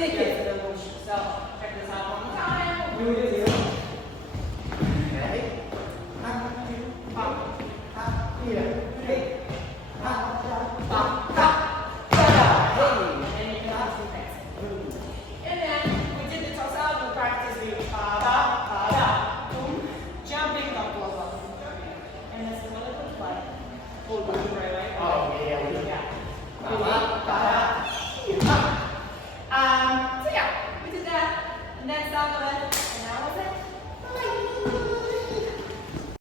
stick it. So check this out one more time. Do it. Ready? Up. Here. Hey. Up. Up. Hey. And you can also next. And then we did the toss out. We practice the boom, jumping couple of us. And that's the little like full motion right away. Oh yeah. Yeah. So So yeah, we did that. And then start with